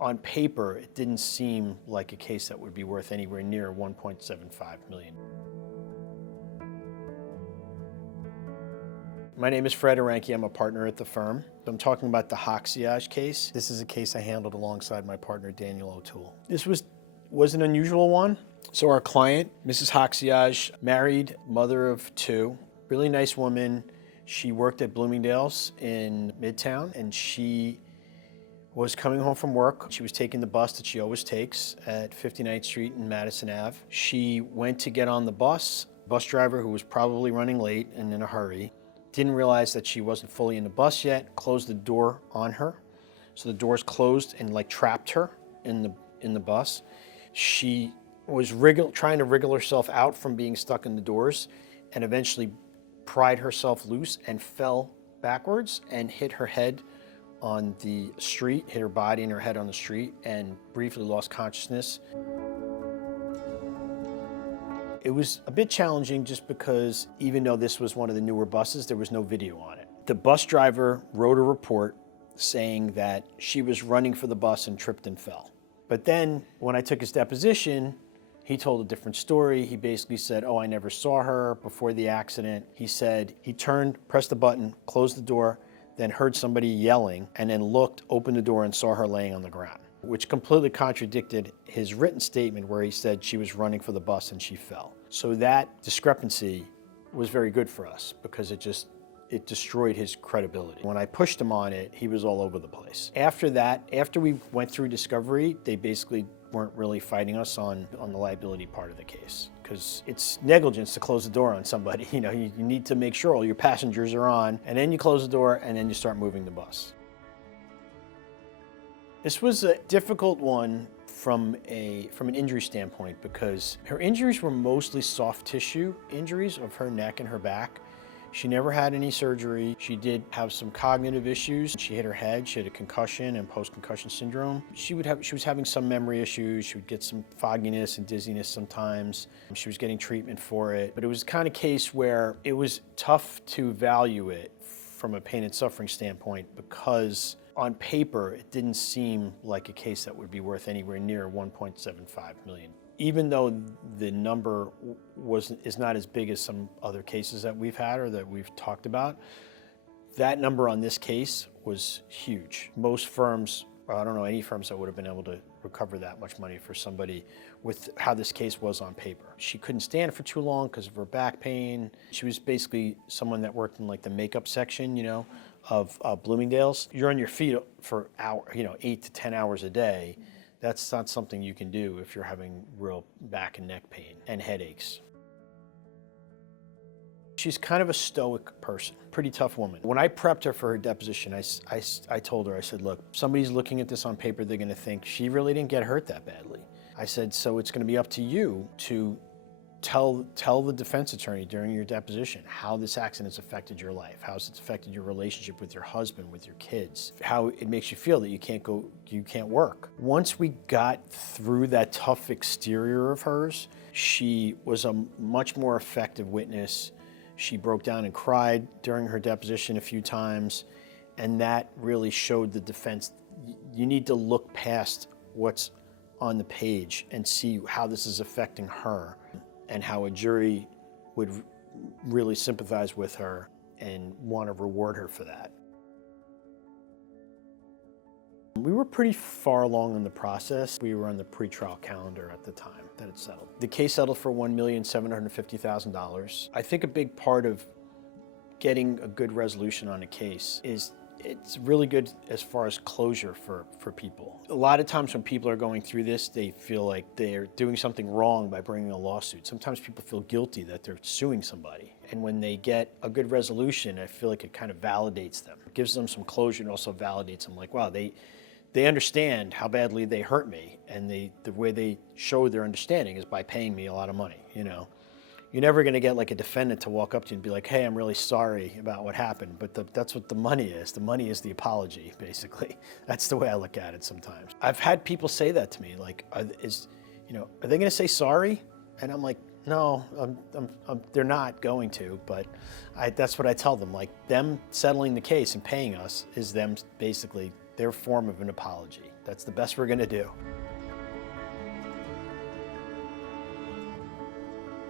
On paper, it didn't seem like a case that would be worth anywhere near $1.75 million. My name is Fred Aranki. I'm a partner at the firm. I'm talking about the Hoxiage case. This is a case I handled alongside my partner, Daniel O'Toole. This was an unusual one. So our client, Mrs. Hoxiage, married, mother of two, really nice woman. She worked at Bloomingdale's in Midtown, and she was coming home from work. She was taking the bus that she always takes at 59th Street and Madison Ave. She went to get on the bus. Bus driver, who was probably running late and in a hurry, didn't realize that she wasn't fully in the bus yet, closed the door on her. So the doors closed and trapped her in the bus. She was trying to wriggle herself out from being stuck in the doors, and eventually pried herself loose and fell backwards and hit her head on the street, hit her body and her head on the street, and briefly lost consciousness. It was a bit challenging just because even though this was one of the newer buses, there was no video on it. The bus driver wrote a report saying that she was running for the bus and tripped and fell. But then when I took his deposition, he told a different story. He basically said, oh, I never saw her before the accident. He said he turned, pressed the button, closed the door, then heard somebody yelling, and then looked, opened the door, and saw her laying on the ground, which completely contradicted his written statement where he said she was running for the bus and she fell. So that discrepancy was very good for us because it destroyed his credibility. When I pushed him on it, he was all over the place. After that, after we went through discovery, they basically weren't really fighting us on the liability part of the case, because it's negligence to close the door on somebody. You know, you need to make sure all your passengers are on, and then you close the door and then you start moving the bus. This was a difficult one from an injury standpoint because her injuries were mostly soft tissue injuries of her neck and her back. She never had any surgery. She did have some cognitive issues. She hit her head. She had a concussion and post-concussion syndrome. She was having some memory issues. She would get some fogginess and dizziness sometimes. She was getting treatment for it. But it was the kind of case where it was tough to value it from a pain and suffering standpoint because on paper, it didn't seem like a case that would be worth anywhere near $1.75 million. Even though the number is not as big as some other cases that we've had or that we've talked about, that number on this case was huge. Most firms, I don't know any firms that would have been able to recover that much money for somebody with how this case was on paper. She couldn't stand for too long because of her back pain. She was basically someone that worked in the makeup section, of Bloomingdale's. You're on your feet for 8 to 10 hours a day. That's not something you can do if you're having real back and neck pain and headaches. She's kind of a stoic person, pretty tough woman. When I prepped her for her deposition, I told her, I said, look, somebody's looking at this on paper, they're gonna think she really didn't get hurt that badly. I said, so it's gonna be up to you to tell the defense attorney during your deposition how this accident's affected your life, how it's affected your relationship with your husband, with your kids, how it makes you feel that you can't work. Once we got through that tough exterior of hers, she was a much more effective witness. She broke down and cried during her deposition a few times, and that really showed the defense, you need to look past what's on the page and see how this is affecting her, and how a jury would really sympathize with her and want to reward her for that. We were pretty far along in the process. We were on the pretrial calendar at the time that it settled. The case settled for $1,750,000. I think a big part of getting a good resolution on a case is it's really good as far as closure for people. A lot of times when people are going through this, they feel like they're doing something wrong by bringing a lawsuit. Sometimes people feel guilty that they're suing somebody. And when they get a good resolution, I feel like it kind of validates them. It gives them some closure and also validates them like, wow, they understand how badly they hurt me. And the way they show their understanding is by paying me a lot of money, You're never going to get a defendant to walk up to you and be like, hey, I'm really sorry about what happened. But that's what the money is. The money is the apology, basically. That's the way I look at it sometimes. I've had people say that to me, are they going to say sorry? And I'm like, no, they're not going to. But that's what I tell them. Them settling the case and paying us is them basically their form of an apology. That's the best we're gonna do.